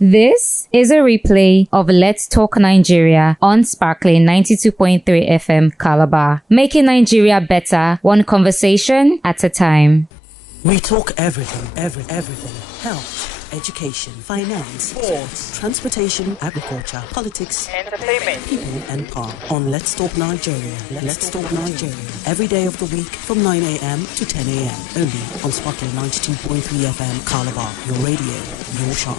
This is a replay of Let's Talk Nigeria on Sparkling 92.3 FM Calabar, making Nigeria better, one conversation at a time. We talk everything. Health, education, finance, sports, transportation, agriculture, politics, entertainment, people and power on Let's Talk Nigeria. Let's Talk Nigeria. Every day of the week from 9 a.m. to 10 a.m. Only on Sparkling 92.3 FM Calabar. Your radio, your shine.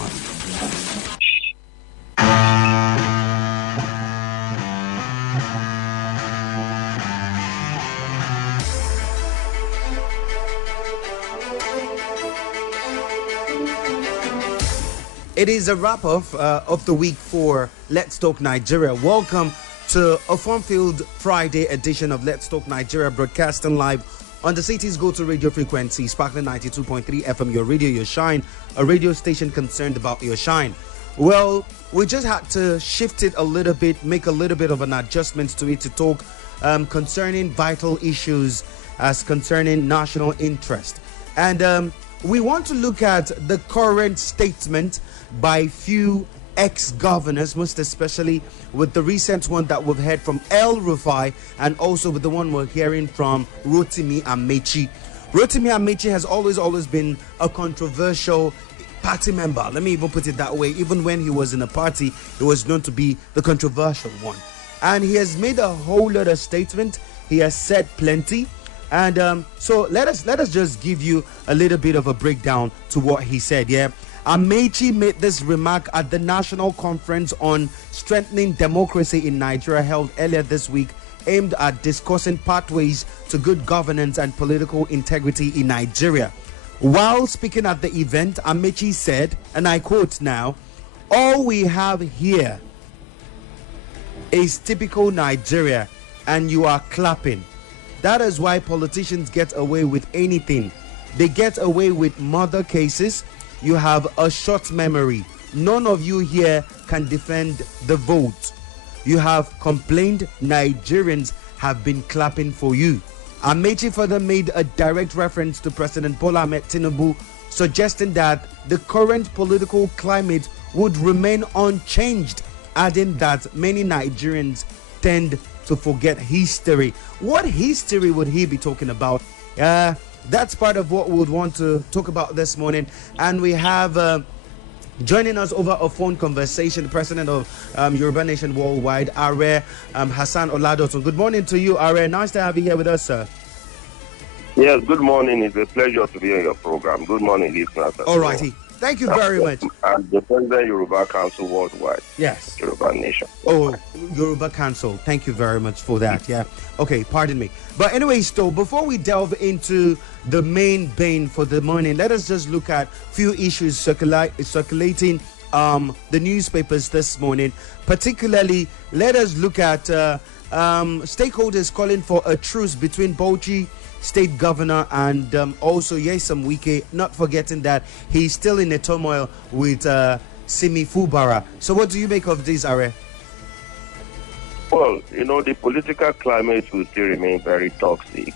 It is a wrap-up of the week for Let's Talk Nigeria. Welcome to a fun-filled Friday edition of Let's Talk Nigeria, broadcasting live on the city's go-to radio frequency, Sparkling 92.3 FM, your radio, your shine, a radio station concerned about your shine. Well, we just had to shift it a little bit, make a little bit of an adjustment to it to talk concerning vital issues as concerning national interest. And we want to look at the current statement by few ex-governors, most especially with the recent one that we've heard from El Rufai and also with the one we're hearing from Rotimi Amechi. Rotimi Amechi has always been a controversial party member. Let me even put it that way. Even when he was in a party, he was known to be the controversial one. And he has made a whole lot of statements. He has said plenty. And so let us just give you a little bit of a breakdown to what he said. Yeah, Amechi made this remark at the National Conference on Strengthening Democracy in Nigeria held earlier this week, aimed at discussing pathways to good governance and political integrity in Nigeria. While speaking at the event, Amechi said, and I quote now, "All we have here is typical Nigeria, and you are clapping. That is why politicians get away with anything. They get away with murder cases. You have a short memory. None of you here can defend the vote. You have complained. Nigerians have been clapping for you." Amechi further made a direct reference to President Bola Ahmed Tinubu, suggesting that the current political climate would remain unchanged, adding that many Nigerians tend to forget history. What history would he be talking about? That's part of what we would want to talk about this morning. And we have joining us over a phone conversation, the president of Yoruba Nation Worldwide, Aare, Hassan Oladotun. Good morning to you, Aare. Nice to have you here with us, sir. Yes, good morning. It's a pleasure to be on your program. Good morning, listeners. All righty. Thank you very much. I'm the President Yoruba Council Worldwide. Yes. Yoruba Nation. Oh, Yoruba Council. Thank you very much for that. Yeah. Okay, pardon me. But anyways, though, before we delve into the main vein for the morning, let us just look at few issues circulating the newspapers this morning. Particularly, let us look at stakeholders calling for a truce between Bauchi State Governor and also Nyesom Wike, not forgetting that he's still in a turmoil with Simi Fubara. So what do you make of this, Aare? Well, the political climate will still remain very toxic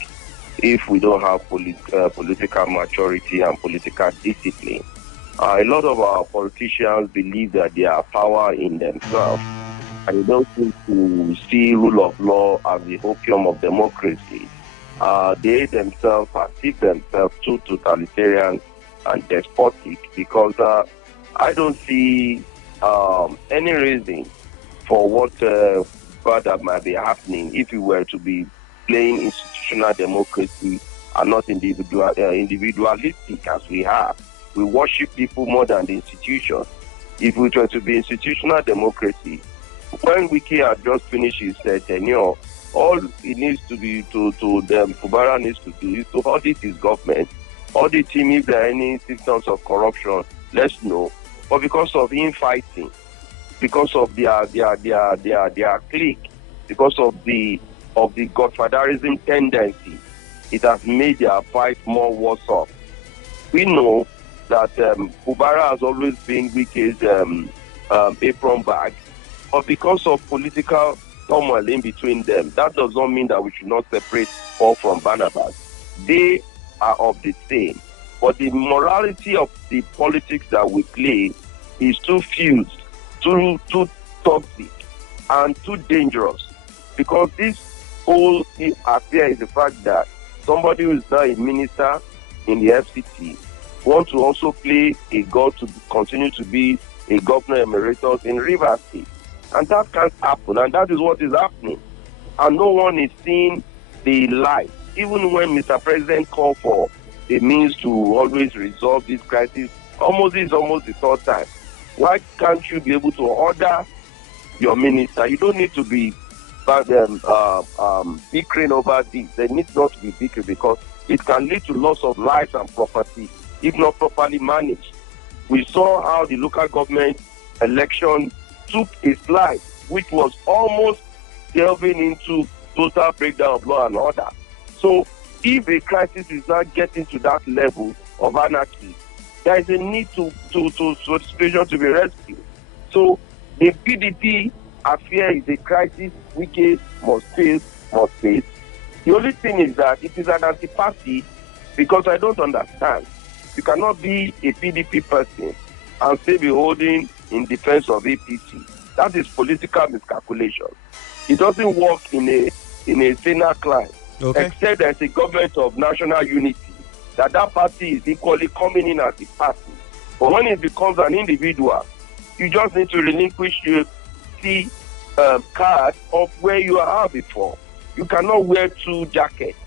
if we don't have political maturity and political discipline. A lot of our politicians believe that they have power in themselves, and they don't seem to see rule of law as the opium of democracy. They themselves perceive themselves too totalitarian and despotic, because I don't see any reason for what bad that might be happening if we were to be playing institutional democracy and not individualistic as we have. We worship people more than the institution. If we try to be institutional democracy, when Wiki had just finished his tenure, all it needs to be Fubara needs to do is to audit his government, audit him if there are any symptoms of corruption. Let's know. But because of infighting, because of their clique, because of the godfatherism tendency, it has made their fight more worse off. We know that Fubara has always been Wiki's apron bag, but because of political turmoil in between them, that does not mean that we should not separate Paul from Barnabas. They are of the same. But the morality of the politics that we play is too fused, too toxic, and too dangerous. Because this whole affair is the fact that somebody who is now a minister in the FCT wants to also play a god to continue to be a governor emeritus in Rivers State. And that can't happen, and that is what is happening. And no one is seeing the light. Even when Mr. President called for a means to always resolve this crisis, almost the third time. Why can't you be able to order your minister? You don't need to be bickering over this. They need not to be bickering because it can lead to loss of lives and property if not properly managed. We saw how the local government election took a slide which was almost delving into total breakdown of law and order. So if a crisis is not getting to that level of anarchy, there is a need for the situation to be rescued. So the PDP affair is a crisis Wike must face. The only thing is that it is an anti-party because I don't understand. You cannot be a PDP person and still be holding in defense of APC. That is political miscalculation. It doesn't work in a saner climate, except there's a government of national unity, that party is equally coming in as a party. But when it becomes an individual, you just need to relinquish your card of where you are before. You cannot wear two jackets,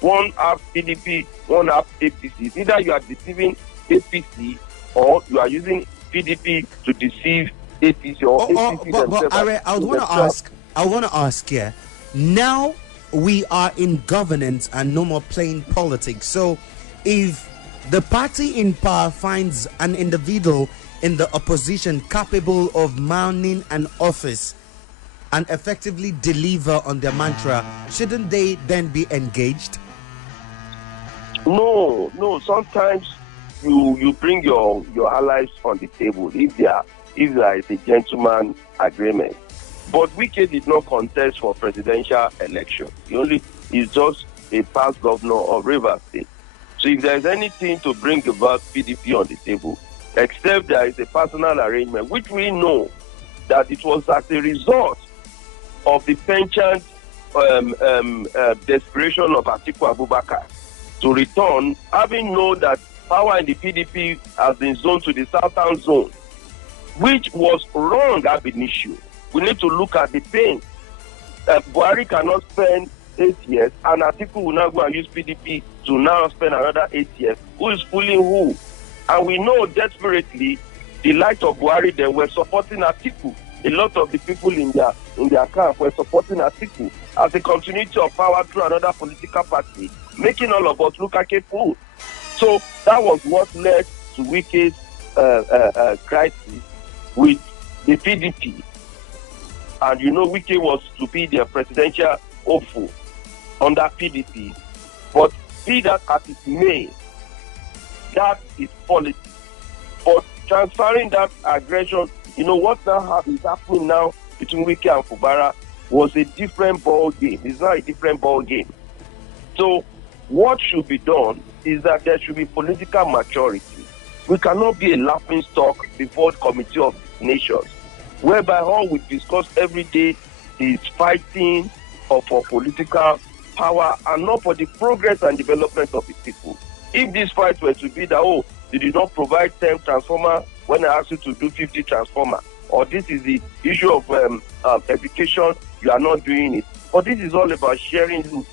one half PDP, one half APC. Either you are deceiving APC or you are using PDP to deceive APC or APC themselves. But Aare, I want to ask here. Now we are in governance and no more plain politics. So if the party in power finds an individual in the opposition capable of mounting an office and effectively deliver on their mantra, shouldn't they then be engaged? No. Sometimes you bring your allies on the table if there is a gentleman agreement. But Wike did not contest for presidential election. He is just a past governor of Rivers State. So if there is anything to bring about PDP on the table, except there is a personal arrangement, which we know that it was as a result of the penchant desperation of Atiku Abubakar to return, having known that power in the PDP has been zoned to the southern zone, which was wrong ab initio. We need to look at the pain. Buhari cannot spend 8 years, and Atiku will now go and use PDP to now spend another 8 years. Who is fooling who? And we know desperately the likes of Buhari then were supporting Atiku. A lot of the people in their camp were supporting Atiku as a continuity of power through another political party, making all of us look like a fool. So that was what led to Wike's crisis with the PDP. And Wike was to be their presidential hopeful under PDP. But be that as it may, that is politics. But transferring that aggression, what now is happening now between Wike and Fubara was a different ball game. It's not a different ball game. So what should be done is that there should be political maturity. We cannot be a laughing stock before the Committee of Nations, whereby all we discuss every day is fighting for political power and not for the progress and development of the people. If this fight were to be that, you did not provide 10 transformers when I asked you to do 50 transformers, or this is the issue of education, you are not doing it. But this is all about sharing loot.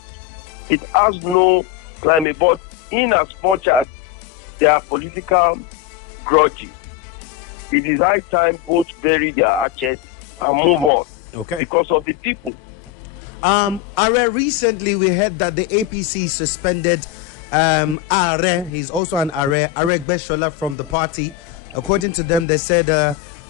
It has no climate, but in as much as there are political grudges, it is high time both bury their hatchets and move on. Okay. Because of the people. Aare, recently we heard that the APC suspended Aare. He's also an Aare Beshola from the party. According to them, they said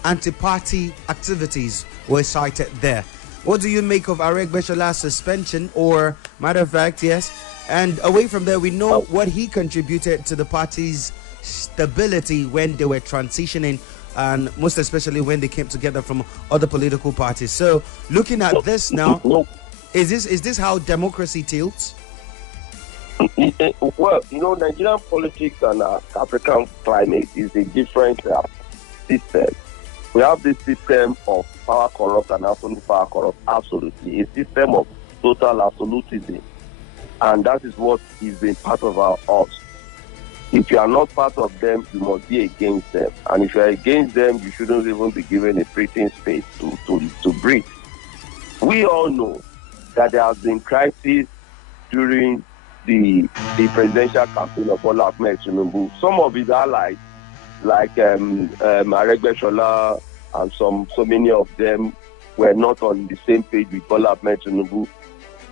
anti-party activities were cited there. What do you make of Aare Beshola's suspension, or matter of fact, yes? And away from there, we know what he contributed to the party's stability when they were transitioning, and most especially when they came together from other political parties. So looking at this now, is this how democracy tilts? Well, Nigerian politics and African climate is a different system. We have this system of power corrupt and absolute power corrupt. Absolutely. A system of total absolutism. And that is what is being part of our us. If you are not part of them, you must be against them. And if you are against them, you shouldn't even be given a breathing space to breathe. We all know that there has been crisis during the presidential campaign of Bola Ahmed Tinubu. Some of his allies, like Aregbesola and so many of them, were not on the same page with Bola Ahmed Tinubu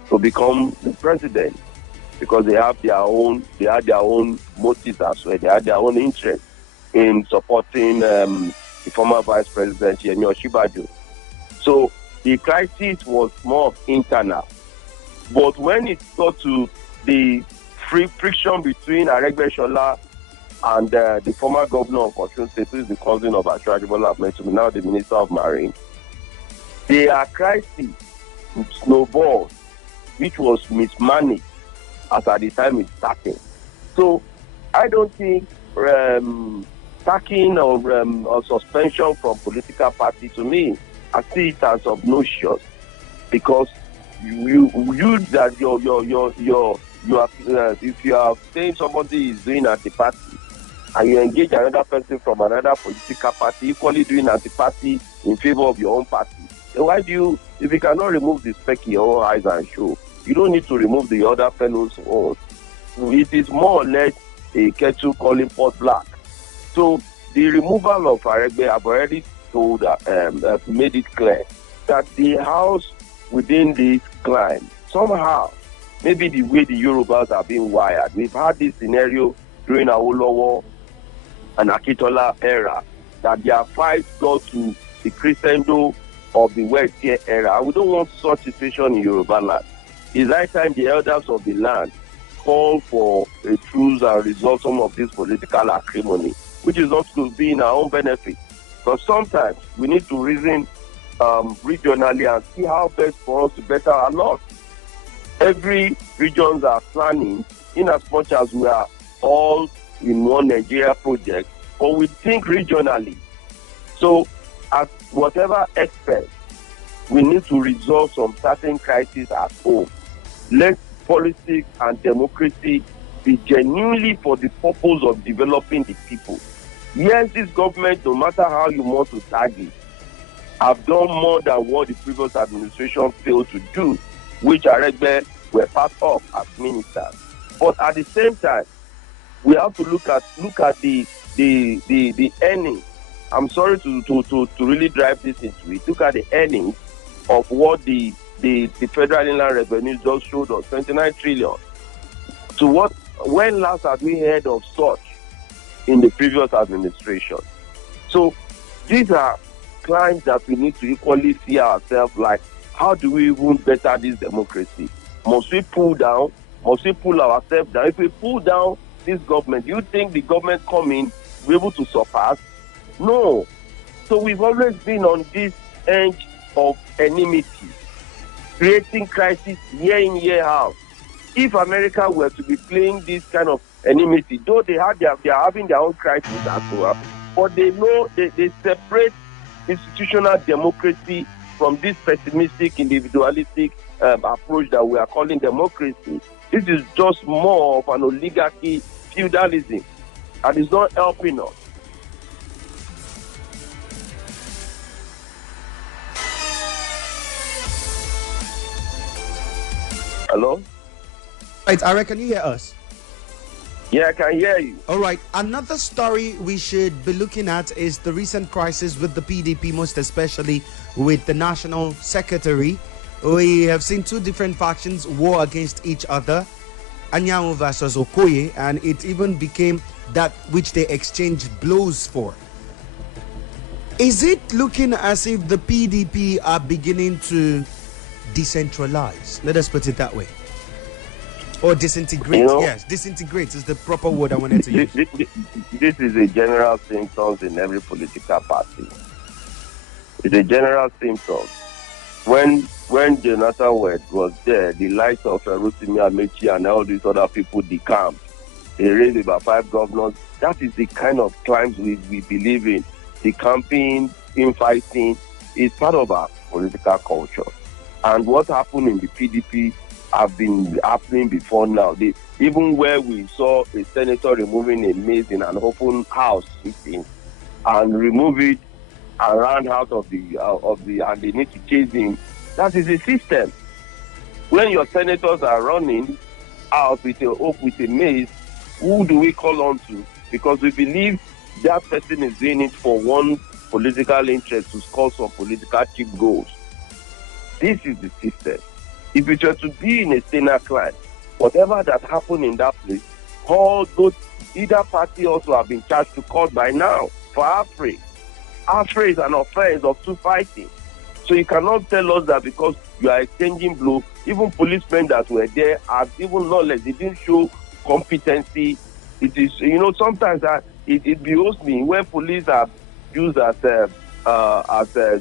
to become the president, because they had their own motives as well. They had their own interest in supporting the former Vice President Yemi Osinbajo. So the crisis was more internal. But when it got to the friction between Aregbesola and the former governor of Osun State, who is the cousin of Asiwaju Bola Ahmed Tinubu, now the Minister of Marine, their crisis snowballed, which was mismanaged as at the time it started. So I don't think sacking or suspension from political party, to me, I see it as obnoxious, because you that if you are saying somebody is doing anti-party and you engage another person from another political party equally doing anti-party in favor of your own party, then why do you, if you cannot remove the speck in your own eyes and show, you don't need to remove the other fellow's own. It is more or less a kettle calling pot black. So the removal of Aregbe, I've already told, made it clear that the house within this climb, somehow, maybe the way the Yorubas are being wired. We've had this scenario during Awolowo and Akintola era, that their fights got to the crescendo of the welfare era. And we don't want such situation in Yoruba land. It's high time the elders of the land call for a truce and resolve some of this political acrimony, which is not to be in our own benefit. But sometimes we need to reason regionally and see how best for us to better our lot. Every regions are planning, in as much as we are all in one Nigeria project, but we think regionally. So at whatever extent, we need to resolve some certain crises at home. Let politics and democracy be genuinely for the purpose of developing the people. Yes, this government, no matter how you want to tag it, have done more than what the previous administration failed to do, which Aregbe were part of as ministers. But at the same time, we have to look at the earnings. I'm sorry to really drive this into it. Look at the earnings of what the federal inland revenue just showed us, 29 trillion. So when last have we heard of such in the previous administration? So these are climbs that we need to equally see ourselves like, how do we even better this democracy? Must we pull down? Must we pull ourselves down? If we pull down this government, do you think the government coming will be able to surpass? No. So we've always been on this edge of enmity, creating crisis year in, year out. If America were to be playing this kind of enmity, though they are having their own crisis as well, but they know they separate institutional democracy from this pessimistic, individualistic approach that we are calling democracy. This is just more of an oligarchy, feudalism, and it's not helping us. Hello? Right, Aare, can you hear us? Yeah, I can hear you. All right. Another story we should be looking at is the recent crisis with the PDP, most especially with the National Secretary. We have seen two different factions war against each other, Anyanwu versus Okoye, and it even became that which they exchanged blows for. Is it looking as if the PDP are beginning to decentralize? Let us put it that way. Or disintegrate. Yes, disintegrate is the proper word I wanted to use. This is a general symptom in every political party. It's a general symptom. When Jonathan was there, the likes of Rotimi Amechi and all these other people decamped. They raised about 5 governors. That is the kind of climbs we believe in the camping, infighting is part of our political culture. And what happened in the PDP have been happening before now. Even where we saw a senator removing a mace in an open house sitting and remove it and ran out of the and they need to chase him. That is a system. When your senators are running out with a mace, who do we call on to? Because we believe that person is doing it for one political interest to score some political cheap goals. This is the system. If it were to be in a Stena clan, whatever that happened in that place, all those either party also have been charged to court by now for Aare. Aare is an offense of two fighting. So you cannot tell us that because you are exchanging blows, even policemen that were there have even knowledge, they didn't show competency. It is, sometimes it behoves me when police are used as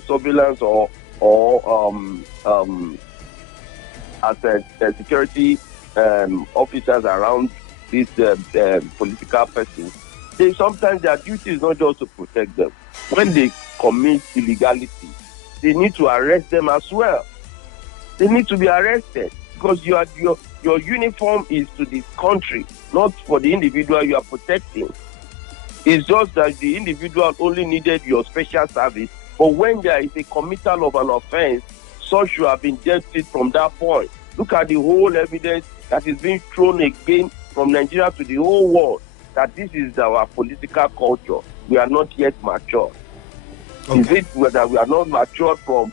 surveillance or as security officers around these political persons. Sometimes their duty is not just to protect them. When they commit illegality, they need to arrest them as well. They need to be arrested because your uniform is to the country, not for the individual you are protecting. It's just that the individual only needed your special service, but when there is a committal of an offense, such should have been dealt with from that point. Look at the whole evidence that is being thrown again from Nigeria to the whole world, that this is our political culture. We are not yet mature. Okay. Is it that we are not matured from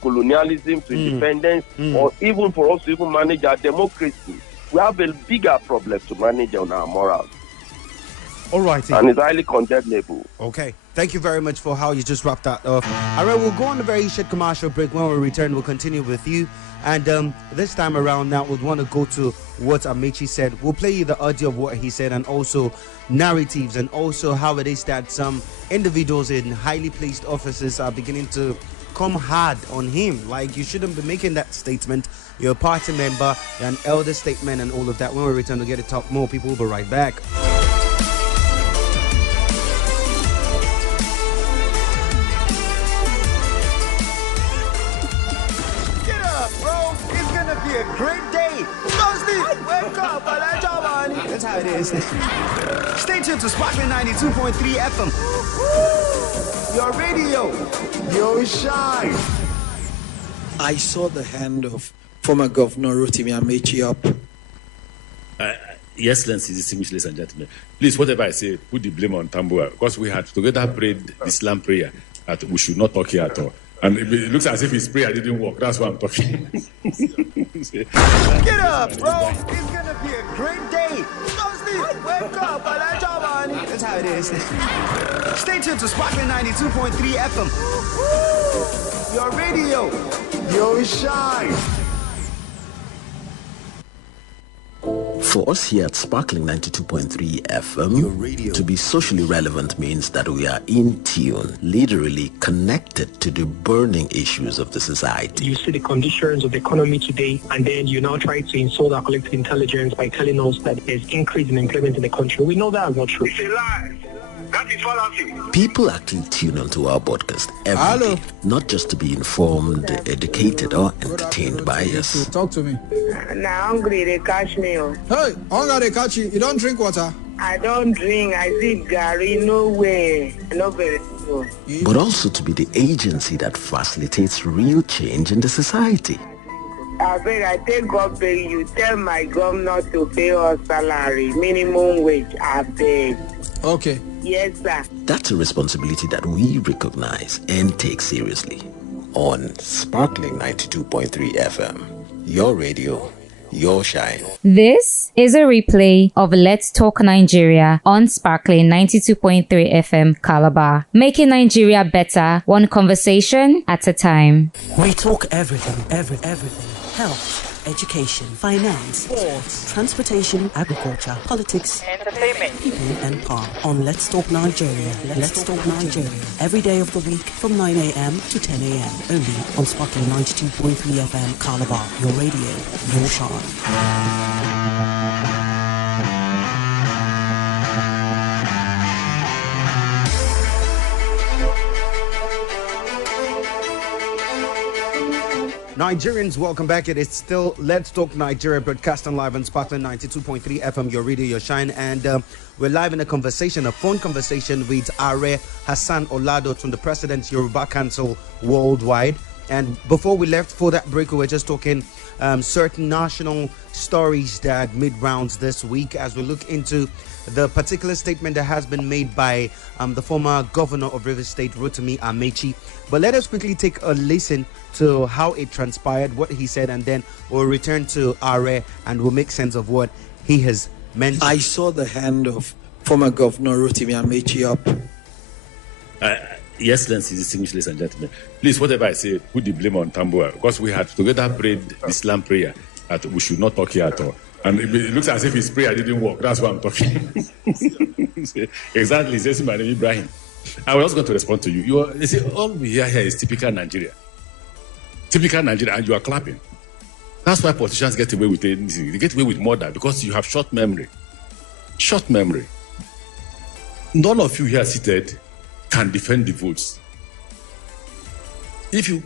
colonialism to independence, or even for us to even manage our democracy? We have a bigger problem to manage on our morals. All right. And it's highly condemnable. Okay. Thank you very much for how you just wrapped that up. All right, we'll go on a very short commercial break. When we return, we'll continue with you. And this time around now, we'd want to go to what Amechi said. We'll play you the audio of what he said and also narratives and also how it is that some individuals in highly placed offices are beginning to come hard on him. Like, you shouldn't be making that statement. You're a party member, you're an elder statement and all of that. When we return, we'll get to talk more. People will be right back. A great day. Don't sleep. Wake up. That's how it is. Stay tuned to Sparkling 92.3 FM. Your radio. Your shine. I saw the hand of former Governor Rotimi Amechi up. Your Excellency, distinguished ladies and gentlemen, please, whatever I say, put the blame on Tambua, because we had together prayed the Islam prayer that we should not talk here at all. And it looks as if his prayer didn't work. That's why I'm talking. Get up, bro. It's going to be a great day. Don't sleep. Wake up. That's how it is. Stay tuned to Sparkling 92.3 FM. Your radio. Your shine. For us here at Sparkling 92.3 FM, to be socially relevant means that we are in tune, literally connected to the burning issues of the society. You see the conditions of the economy today, and then you now try to insult our collective intelligence by telling us that there's increase in employment in the country. We know that is not true. It's a lie. That is fallacy. People actually tune onto our podcast every day, not just to be informed, educated, or entertained by us. Talk to me. Now hungry, they catch me. Hey, hunger, they catch you. You don't drink water? I don't drink. I sip Gary. No way. No very good. But also to be the agency that facilitates real change in the society. I beg, I take God beg you. Tell my governor to pay us salary, minimum wage. I beg. Okay. Yes, sir. That's a responsibility that we recognize and take seriously. On Sparkling 92.3 FM, your radio, your shine. This is a replay of Let's Talk Nigeria on Sparkling 92.3 FM Calabar, making Nigeria better, one conversation at a time. We talk everything. Health, education, finance, sports, transportation, agriculture, politics, entertainment, people and power. On Let's Talk Nigeria. Let's Talk Nigeria. Every day of the week from 9 a.m. to 10 a.m. Only on Sparkling 92.3 FM Calabar. Your radio, your shine. Nigerians, welcome back. It is still Let's Talk Nigeria, broadcasting live on Sparkling 92.3 FM, your radio, your shine. And we're live in a conversation, a phone conversation with Aare, Hassan, Oladotun, the President, Yoruba Council Worldwide. And before we left for that break, we were just talking certain national stories that made rounds this week as we look into the particular statement that has been made by the former governor of Rivers State, Rotimi Amechi. But let us quickly take a listen to how it transpired, what he said, and then we'll return to Aare and we'll make sense of what he has mentioned. I saw the hand of former governor Rotimi Amechi up. Yes, Excellency, distinguished ladies and gentlemen. Please, whatever I say, put the blame on Tambua, because we had together prayed the Islam prayer that we should not talk here at all. And it looks as if his prayer didn't work. That's why I'm talking. Exactly. Says my name Ibrahim. I was also going to respond to you. You see, all we hear here is typical Nigeria. Typical Nigeria, and you are clapping. That's why politicians get away with anything. They get away with murder because you have short memory. Short memory. None of you here seated can defend the votes. If you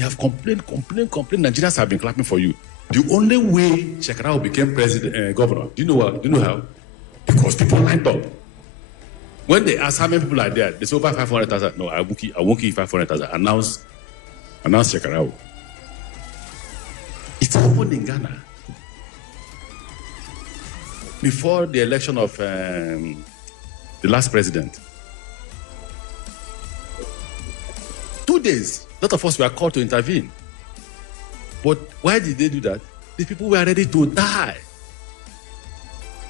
have complained, Nigerians have been clapping for you. The only way Shekarau became governor, do you know how? Because people lined up. When they ask how many people are there, they say over 500,000. No, I won't give 500,000. Announce Shekarau. It happened in Ghana. Before the election of the last president. 2 days, a lot of us were called to intervene. But why did they do that? The people were ready to die.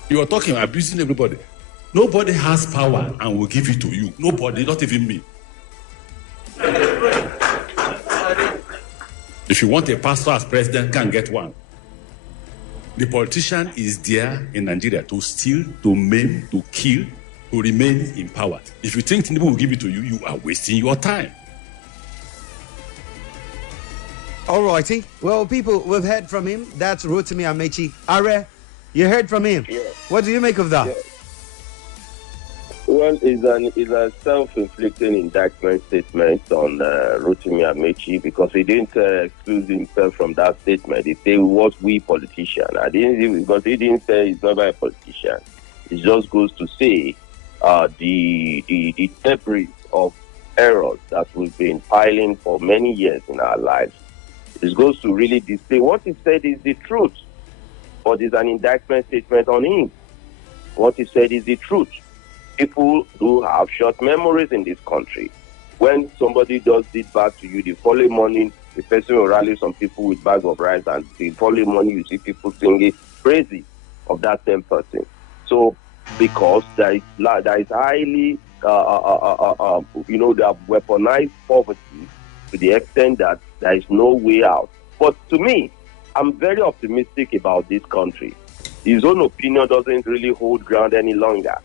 You are talking, abusing everybody. Nobody has power and will give it to you. Nobody, not even me. If you want a pastor as president, can't get one. The politician is there in Nigeria to steal, to maim, to kill, to remain in power. If you think people will give it to you, you are wasting your time. All righty. Well, people, we've heard from him. That's Rotimi Amechi. Aare, you heard from him. Yeah. What do you make of that? Yeah. Well, it's a self-inflicting indictment statement on Rotimi Amechi because he didn't excuse himself from that statement. He said, "What we politician?" Because he didn't say he's not a politician. It just goes to say the debris of errors that we've been piling for many years in our lives. It goes to really display what he said is the truth, but it's an indictment statement on him. What he said is the truth. People do have short memories in this country. When somebody does it bad to you, the following morning, the person will rally some people with bags of rice, and the following morning you see people singing praise of that same person. So, because there is highly, they have weaponized poverty to the extent that there is no way out. But to me, I'm very optimistic about this country. His own opinion doesn't really hold ground any longer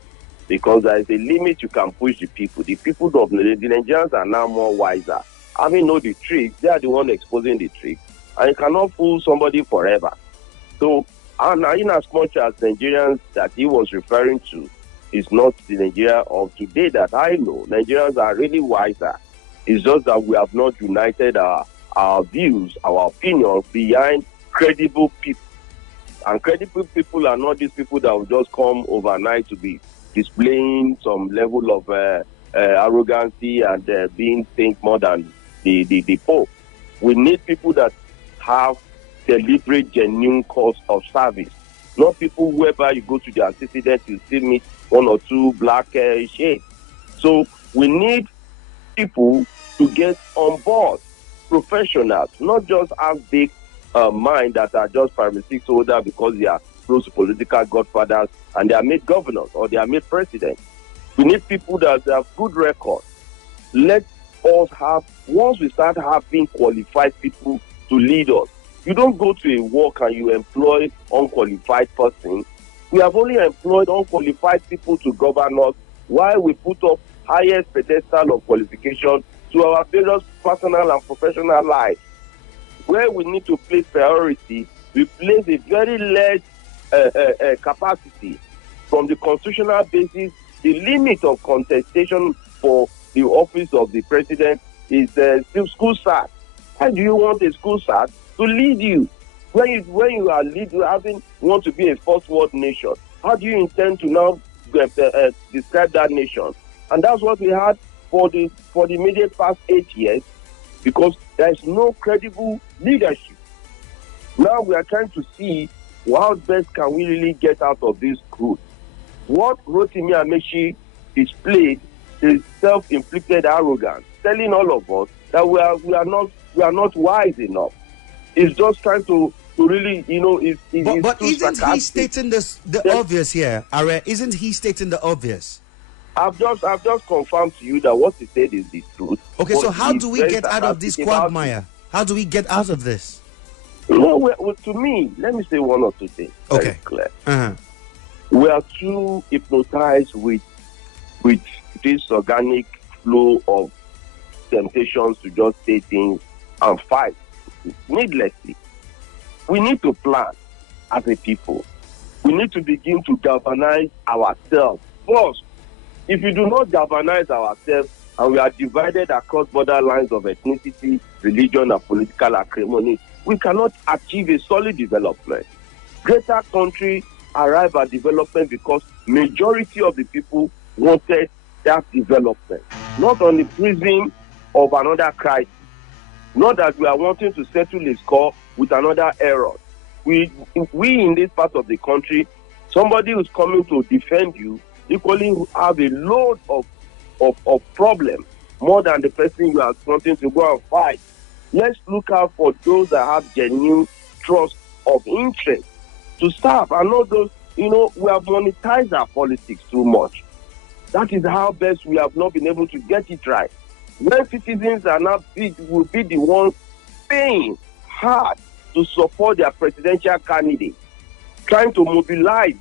because there is a limit you can push the people. The people of the Nigerians are now more wiser. Having know the tricks, they are the one exposing the tricks. And you cannot fool somebody forever. So, and in as much as Nigerians that he was referring to is not the Nigeria of today that I know, Nigerians are really wiser. It's just that we have not united our views, our opinions behind credible people. And credible people are not these people that will just come overnight to be displaying some level of arrogancy and being think more than the Pope. We need people that have deliberate, genuine cause of service. Not people whoever you go to the antecedent, you still meet one or two black shades. So we need people to get on board, professionals, not just have big mind that are just pharmaceutics holder because they are close to political godfathers and they are made governors or they are made president. We need people that have good record. Let us have, once we start having qualified people to lead us, you don't go to a work and you employ unqualified person. We have only employed unqualified people to govern us while we put up highest pedestal of qualification to our various personal and professional lives. Where we need to place priority, we place a very large capacity. From the constitutional basis, the limit of contestation for the office of the president is still school start. How do you want a school start to lead you? When you are want to be a first world nation, how do you intend to now describe that nation? And that's what we had for the immediate past 8 years, because there is no credible leadership. Now we are trying to see how best can we really get out of this group. What Rotimi Amechi displayed is self-inflicted arrogance, telling all of us that we are not wise enough. It's just trying to really, but isn't he stating the obvious here, Aare? Isn't he stating the obvious? I've just confirmed to you that what he said is the truth. Okay, so how do we get out of this quagmire? How do we get out of this? To me, let me say one or two things. Okay. Clear. Uh-huh. We are too hypnotized with this organic flow of temptations to just say things and fight needlessly. We need to plan as a people. We need to begin to galvanize ourselves first. If we do not galvanize ourselves and we are divided across borderlines of ethnicity, religion, and political acrimony, we cannot achieve a solid development. Greater country arrive at development because majority of the people wanted that development, not on the prism of another crisis. Not that we are wanting to settle a score with another error. We in this part of the country, somebody who's coming to defend you equally have a load of problems more than the person you are wanting to go and fight. Let's look out for those that have genuine trust of interest to serve, and not those, we have monetized our politics too much. That is how best we have not been able to get it right. When citizens are now will be the ones paying hard to support their presidential candidate, trying to mobilize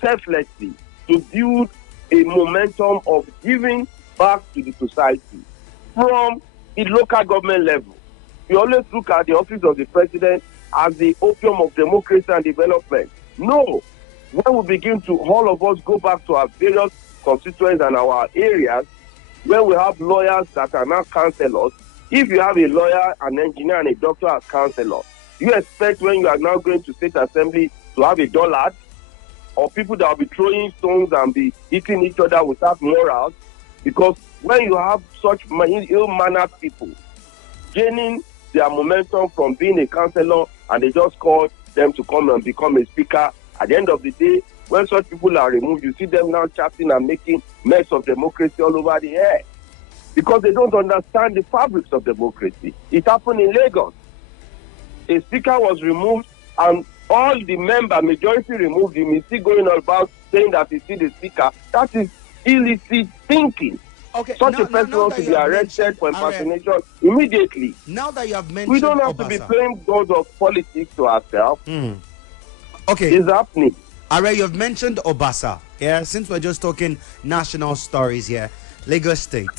selflessly to build a momentum of giving back to the society from the local government level. We always look at the office of the president as the opium of democracy and development. No. When we begin to, all of us, go back to our various constituents and our areas, when we have lawyers that are now counselors, if you have a lawyer, an engineer, and a doctor as counselor, you expect when you are now going to state assembly to have a dullard, or people that will be throwing stones and be hitting each other without morals? Because when you have such ill-mannered people gaining their momentum from being a counselor, and they just call them to come and become a speaker, at the end of the day, when such people are removed, you see them now chatting and making mess of democracy all over the air. Because they don't understand the fabrics of democracy. It happened in Lagos. A speaker was removed, and all the majority removed him. He's still going on about saying that he's still the speaker. That is illicit thinking. Okay, such a person wants to be arrested for impersonation immediately. Now that you have mentioned, we don't have Obasa, to be playing gods of politics to ourselves. Okay, it's happening. Aare, you've mentioned Obasa. Yeah, since we're just talking national stories here, Lagos State.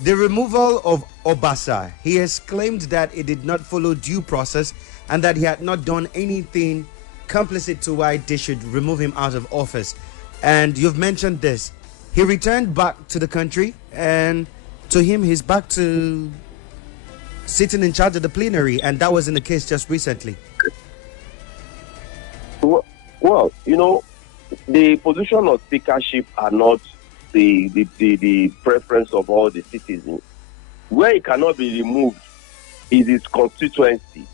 The removal of Obasa, he has claimed that it did not follow due process and that he had not done anything complicit to why they should remove him out of office. And you've mentioned this. He returned back to the country, and to him, he's back to sitting in charge of the plenary, and that was in the case just recently. Well, the position of speakership are not the preference of all the citizens. Where it cannot be removed is its constituency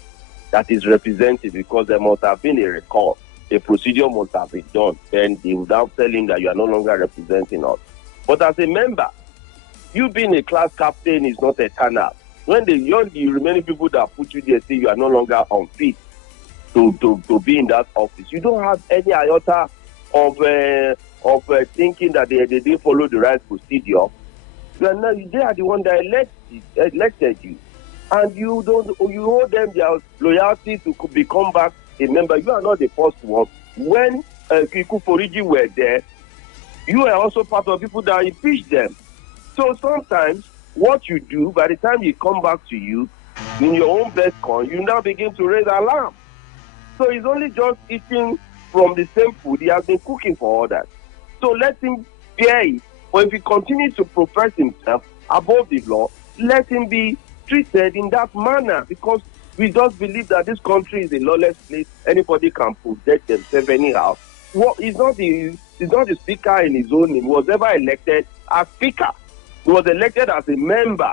that is represented, because there must have been a recall. A procedure must have been done. Then they would have tell him that you are no longer representing us. But as a member, you being a class captain is not eternal. When the remaining people that put you there say you are no longer unfit to be in that office, you don't have any iota of thinking that they didn't follow the right procedure. They are the one that elected you, and you owe them their loyalty to become back a member. You are not the first one. When Kiku Foriji were there, you were also part of people that impeached them. So sometimes what you do, by the time you come back to you in your own best con, you now begin to raise alarm. So he's only just eating from the same food he has been cooking for others. So let him bear it. But if he continues to profess himself above the law, let him be treated in that manner because we just believe that this country is a lawless place. Anybody can protect themselves anyhow. Well, he's not the speaker in his own name. He was never elected as speaker. He was elected as a member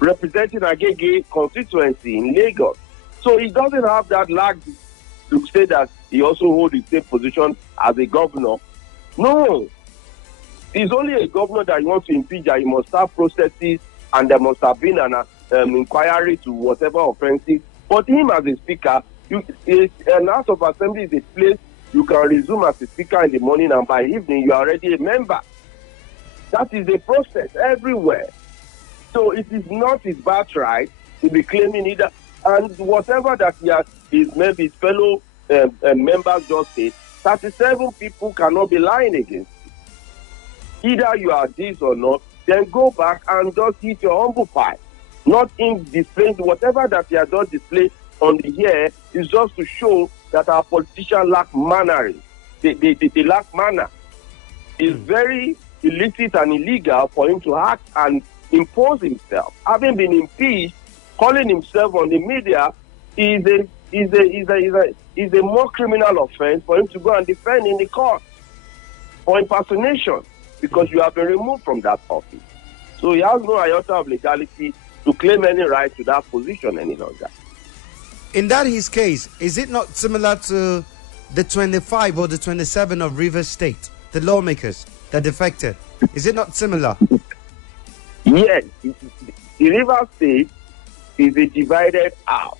representing Agege constituency in Lagos. So he doesn't have that lag to say that he also holds the same position as a governor. No. He's only a governor that you want to impeach, that he must have processes and there must have been an inquiry to whatever offenses. But him as a speaker, an House of Assembly is a place you can resume as a speaker in the morning and by evening you are already a member. That is a process everywhere. So it is not his birthright to be claiming either. And whatever that his fellow members just said, 37 people cannot be lying against you. Either you are this or not, then go back and just eat your humble pie. Not in displaying whatever that you have just displayed on the air is just to show that our politicians lack mannering. They lack manner. It's very illicit and illegal for him to act and impose himself. Having been impeached, calling himself on the media is a more criminal offense for him to go and defend in the court for impersonation because you have been removed from that office. So he has no iota of legality to claim any right to that position any longer. In that his case, is it not similar to the 25 or the 27 of Rivers State, the lawmakers that defected? Is it not similar? Yes. The Rivers State is a divided house.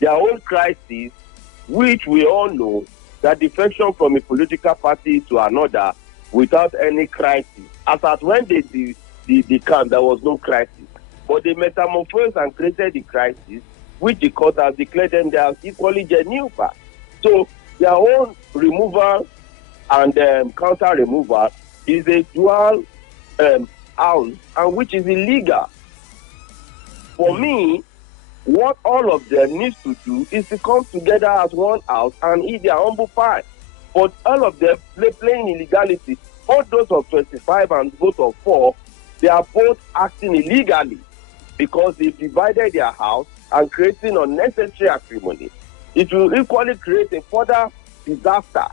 Their own crisis, which we all know, that defection from a political party to another without any crisis. As at when they come, there was no crisis. But they metamorphosed and created the crisis, which the court has declared them they are equally genuine. So their own removal and counter removal is a dual house, and which is illegal. For me, what all of them needs to do is to come together as one house and eat their humble pie. But all of them playing illegality. Both those of 25 and both of 4, they are both acting illegally because they divided their house and creating unnecessary acrimony. It will equally create a further disaster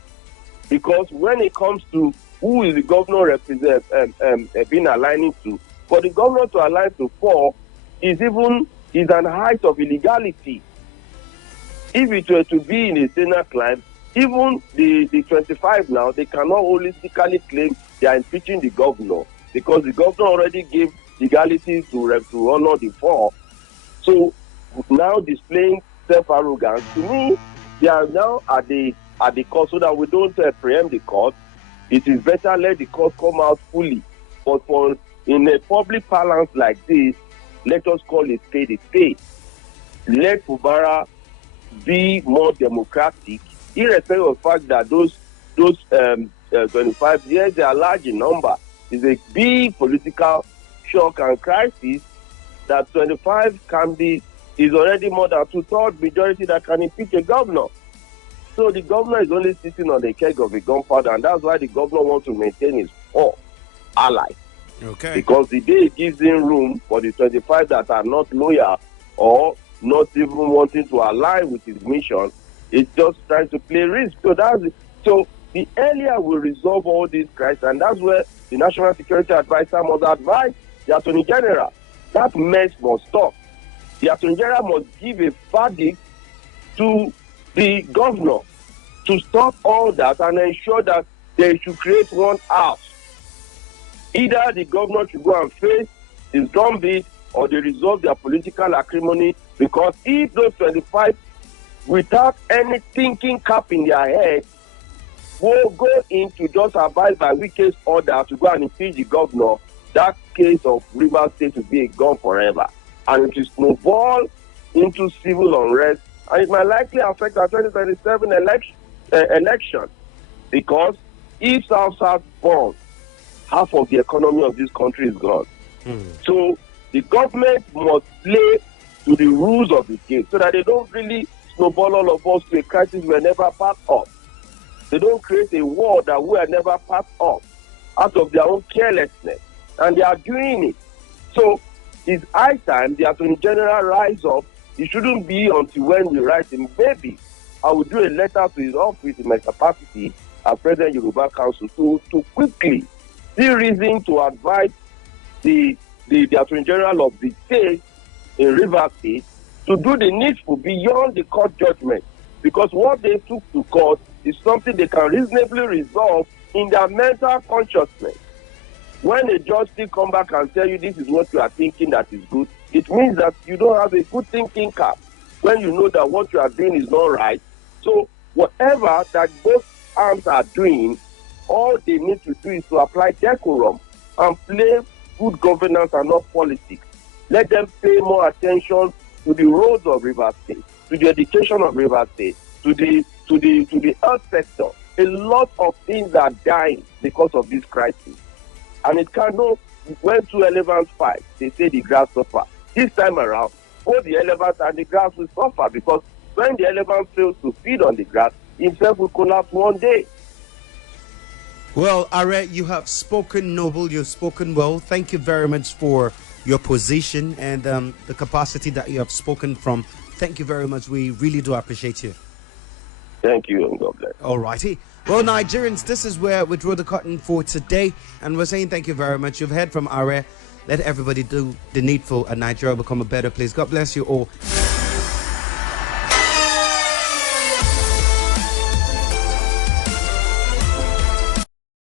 because when it comes to who is the governor being aligning to, for the governor to align to 4 is an height of illegality. If it were to be in a Senate climb, even the 25 now, they cannot holistically claim they are impeaching the governor because the governor already gave legality to honor the 4. So now displaying self-arrogance, to me, they are now at the court so that we don't preempt the court. It is better let the court come out fully. But in a public parlance like this, let us call it spade a spade. Let Fubara be more democratic, irrespective of the fact that those 25 years, they are large in number. It's a big political shock and crisis that 25 is already more than 2/3 majority that can impeach a governor. So the governor is only sitting on the keg of a gunpowder, and that's why the governor wants to maintain his 4 allies. Okay. Because the day it gives him room for the 25 that are not loyal or not even wanting to align with his mission, it's just trying to play risk. So the earlier we resolve all these crises, and that's where the National Security Advisor must advise the Attorney General. That mess must stop. The Attorney General must give a verdict to the governor to stop all that and ensure that they should create one house. Either the governor should go and face his drumbeat or they resolve their political acrimony, because if those 25, without any thinking cap in their head, will go in to just abide by weekend's order to go and impeach the governor, that case of Rivers State will be gone forever. And it will snowball into civil unrest, and it might likely affect our 2027 election. Because if South burns, half of the economy of this country is gone. So the government must play to the rules of the game so that they don't really snowball all of us to a crisis we're never part of. They don't create a war that we are never part of out of their own carelessness. And they are doing it. So it's high time the Attorney General rise up. It shouldn't be until when we write him. Maybe I will do a letter to his office in my capacity as President Yoruba Council to quickly see reason to advise the Attorney General of the state in Rivers State to do the needful beyond the court judgment, because what they took to court is something they can reasonably resolve in their mental consciousness. When a judge still come back and tell you this is what you are thinking that is good, it means that you don't have a good thinking cap when you know that what you are doing is not right. So whatever that both arms are doing, all they need to do is to apply decorum and play good governance and not politics. Let them pay more attention to the roads of River State, to the education of River State, to the health sector. A lot of things are dying because of this crisis. And it cannot, when two elephants fight, they say the grass suffer. This time around, both the elephants and the grass will suffer, because when the elephant fails to feed on the grass, himself will collapse one day. Well, Aare, you have spoken noble, you've spoken well. Thank you very much for your position and the capacity that you have spoken from. Thank you very much. We really do appreciate you. Thank you, and God bless. All righty. Well, Nigerians, this is where we draw the curtain for today. And we're saying thank you very much. You've heard from Aare. Let everybody do the needful and Nigeria become a better place. God bless you all.